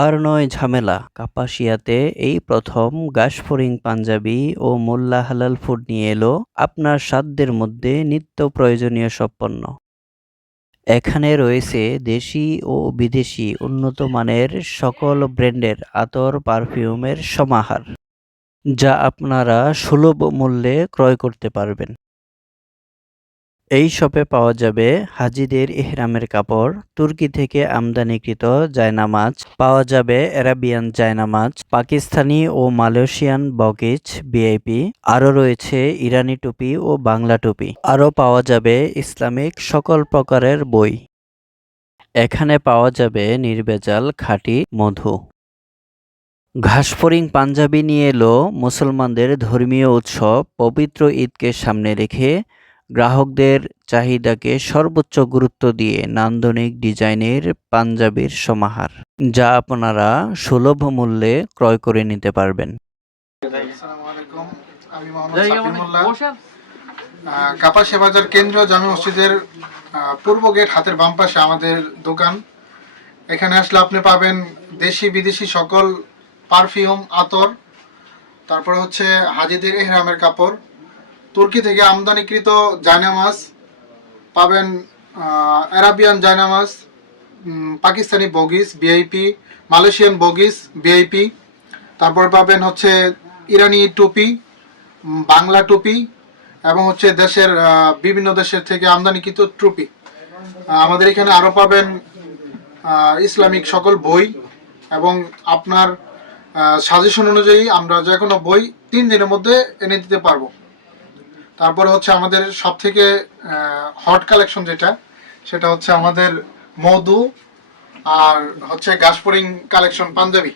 আর নয় ঝামেলা, কাপাসিয়াতে এই প্রথম গাশফড়িং পাঞ্জাবি ও মোল্লা হালাল ফুড নিয়ে এলো আপনার সাধ্যের মধ্যে নিত্য প্রয়োজনীয় সব পণ্য। এখানে রয়েছে দেশি ও বিদেশি উন্নত মানের সকল ব্র্যান্ডের আতর পারফিউমের সমাহার, যা আপনারা সুলভ মূল্যে ক্রয় করতে পারবেন। এই শপে পাওয়া যাবে হাজিদের ইহরামের কাপড়, তুর্কি থেকে আমদানিকৃত জায়নামাজ, পাওয়া যাবে আরাবিয়ান জায়নামাজ, পাকিস্তানি ও মালয়েশিয়ান বগিচ ভিআইপি, আরও রয়েছে ইরানি টুপি ও বাংলা টুপি, আরও পাওয়া যাবে ইসলামিক সকল প্রকারের বই। এখানে পাওয়া যাবে নির্ভেজাল খাঁটি মধু। ঘাসফড়িং পাঞ্জাবি নিয়ে এলো মুসলমানদের ধর্মীয় উৎসব পবিত্র ঈদকে সামনে রেখে গ্রাহকদের চাহিদাকে সর্বোচ্চ গুরুত্ব দিয়ে নান্দনিক ডিজাইনের পাঞ্জাবির সমাহার, যা আপনারা সুলভ মূল্যে ক্রয় করে নিতে পারবেন। আসসালামু আলাইকুম, আমি মোহাম্মদ সাফিউল্লাহ। কাপাসিয়া বাজার কেন্দ্রীয় জামে মসজিদের পূর্ব গেট হাতের বাম পাশে আমাদের দোকান। এখানে আসলে আপনি পাবেন দেশি বিদেশি সকল পারফিউম, আতর, তারপরে হচ্ছে হাজিদের ইহরামের কাপড়, তুর্কি থেকে আমদানিকৃত জায়নামাজ পাবেন, আরাবিয়ান জায়নামাজ, পাকিস্তানি বগিস ভিআইপি, মালয়েশিয়ান বগিস ভিআইপি, তারপর পাবেন হচ্ছে ইরানি টুপি, বাংলা টুপি এবং হচ্ছে দেশের বিভিন্ন দেশের থেকে আমদানিকৃত টুপি। আমাদের এখানে আরও পাবেন ইসলামিক সকল বই এবং আপনার সাজেশন অনুযায়ী আমরা যে কোনো বই 3 দিনের মধ্যে এনে দিতে পারবো। তারপরে হচ্ছে আমাদের সব থেকে হট কালেকশন সেটা হচ্ছে আমাদের মধু আর হচ্ছে গাশফড়িং কালেকশন পাঞ্জাবি।